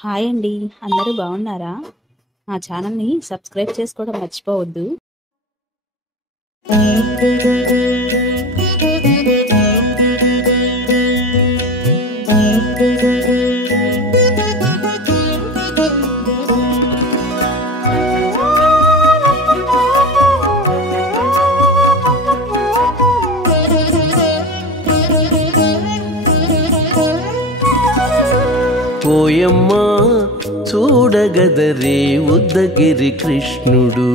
Hi అండి. అందరూ బాగున్నారా? మా ఛానల్‌ని సబ్స్క్రైబ్ చేసుకోవడం మర్చిపోవద్దు. ఓయమ్మా చూడగదరే ఉద్దగిరి కృష్ణుడు.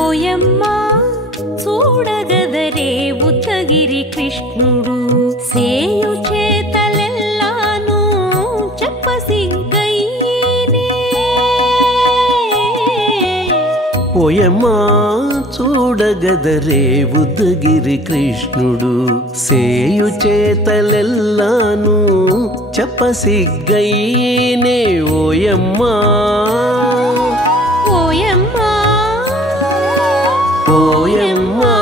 ఓయమ్మా చూడగదరే ఉద్దగిరి కృష్ణుడు. సేయు చేతలెల్లాను చెప్పసిగ్గైనే. ఓయమ్మా చూడగదరే ఉద్దగిరి కృష్ణుడు. సేయు చేతలెల్లాను చెప్పసిగ్గైనే. ఓయమ్మా ఓయమ్మా ఓయమ్మా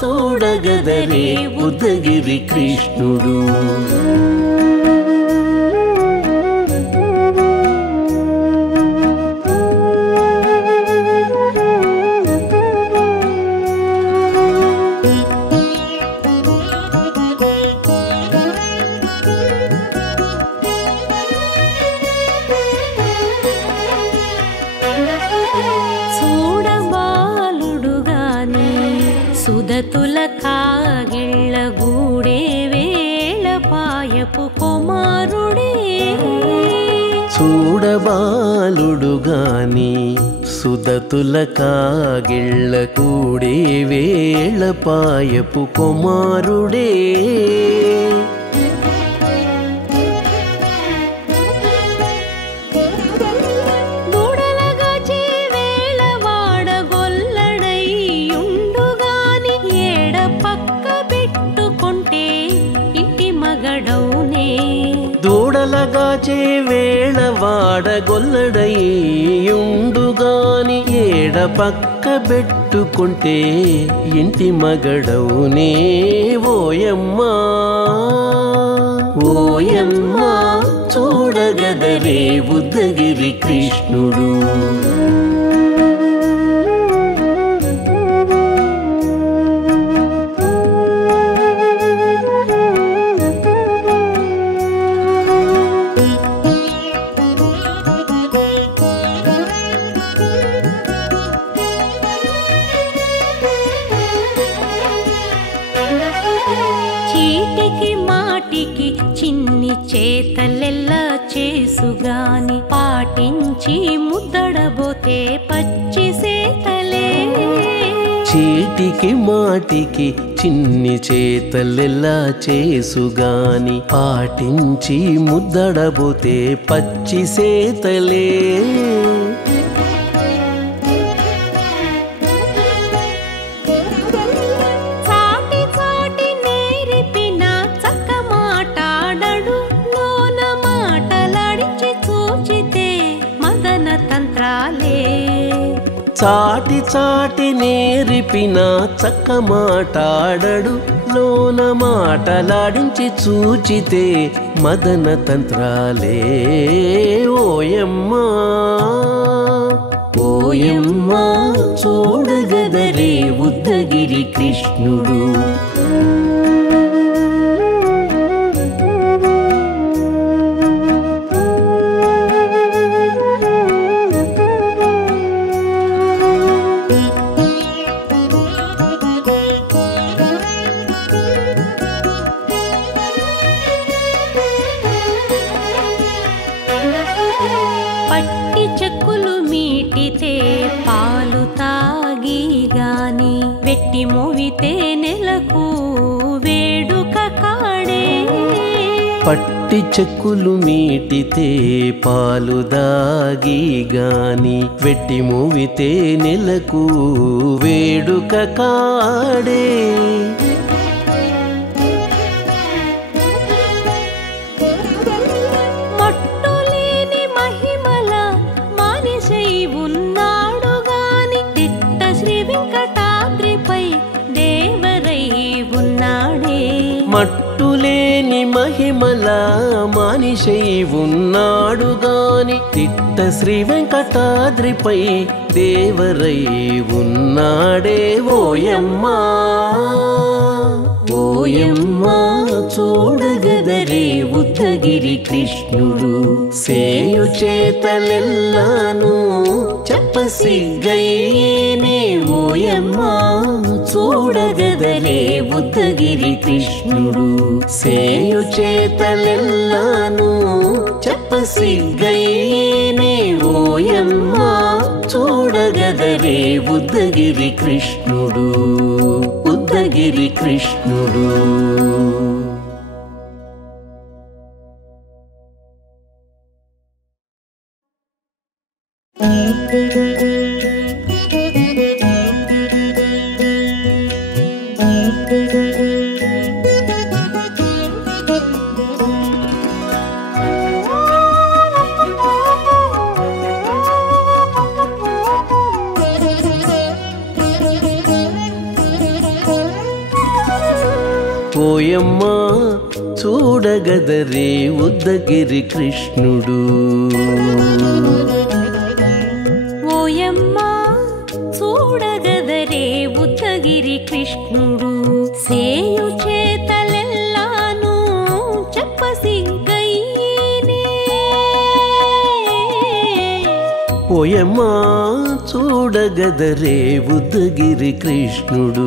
చూడగదరే ఉద్దగిరి కృష్ణుడు. సుదతుల కాగిళ్ళ గూడే వేళపాయపు కుమారుడే. చూడబాలుడుగాని సుదతుల కాగిళ్ళ కూడే వేళపాయపు కుమారుడే. దూడలగాచే వేళ వాడగొల్లడయ్యుండుగాని ఏడ పక్క పెట్టుకుంటే ఇంటి మగడవునే. ఓయమ్మా ఓయమ్మా చూడగదరే ఉద్దగిరి కృష్ణుడు. చీటికి మాటికి చిన్ని చేతలెల్లా చేసుగాని పాటించి ముద్దడబోతే పచ్చి సేతలే. చీటికి మాటికి చిన్ని చేతలెల్లా చేసుగాని పాటించి ముద్దడబోతే పచ్చి సేతలే. చాటి చాటి నేర్పిన చక్క మాటాడడు లోన మాటలాడించి చూచితే మదన తంత్రాలే. ఓయమ్మా ఓయమ్మా చూడగదరే ఉద్దగిరి కృష్ణుడు. పట్టి చెక్కులు మీటితే పాలు తాగి గాని వెట్టి మోవితే నెలకు వేడుక కాడే. పట్టి చెక్కులు మీటితే పాలు దాగి గాని వెట్టి మోవితే నెలకు వేడుక కాడే. ఉన్నాడు గాని తిట్ట శ్రీ వెంకటాద్రిపై దేవరై ఉన్నాడే. మట్టులేని మహిమ తిరుమల మానిషై ఉన్నాడు గాని తిట్ట శ్రీ వెంకటాద్రిపై దేవరై ఉన్నాడే ఓయమ్మా ఓయమ్మా చూడగదరే ఉద్దగిరి కృష్ణుడు సేయు చేతలెల్లాను చెప్పసిగ్గయ్యేనే ఓయమ్మా చూడగదరే ఉద్దగిరి కృష్ణుడు సేయు చేతలెల్లాను చెప్పసిగ్గయ్యేనే ఓయమ్మా చూడగదరే ఉద్దగిరి కృష్ణుడు ఉద్దగిరి కృష్ణుడు. ఓయమ్మా చూడగదరే ఉద్దగిరి కృష్ణుడు ఓయమ్మా చూడగదరే ఉద్దగిరి కృష్ణుడు సేయు చేతలెల్లాను చెప్పసిగ్గయ్యేనే ఓయమ్మా చూడగదరే ఉద్దగిరి కృష్ణుడు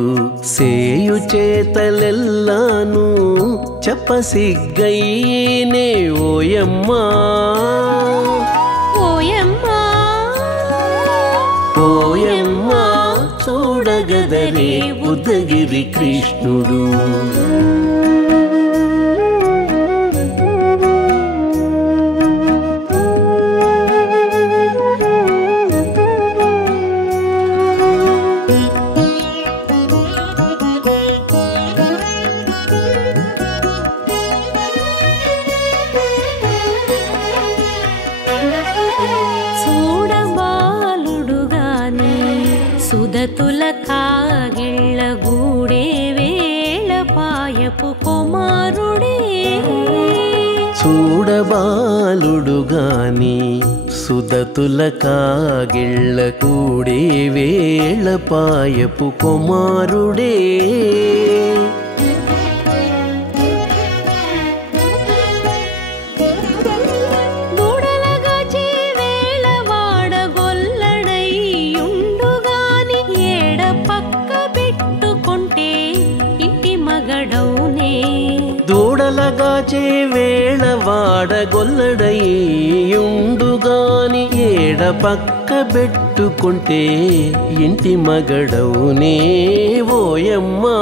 సేయు చేతలెల్లాను చెప్పసిగ్గయ్యేనే ఓయమ్మా ఓయమ్మా ఓయమ్మా చూడగదరే ఉద్దగిరి కృష్ణుడు. సుదతుల కాగిళ్ళ గూడే వేళపాయపు కుమారుడే చూడబాలుడు గాని సుదతుల కాగిళ్ళ కూడే వేళపాయపు కుమారుడే దూడలగాచే వేళ వాడగొల్లడయ్యుండుగాని ఏడ పక్క పెట్టుకుంటే ఇంటి మగడవునే ఓయమ్మా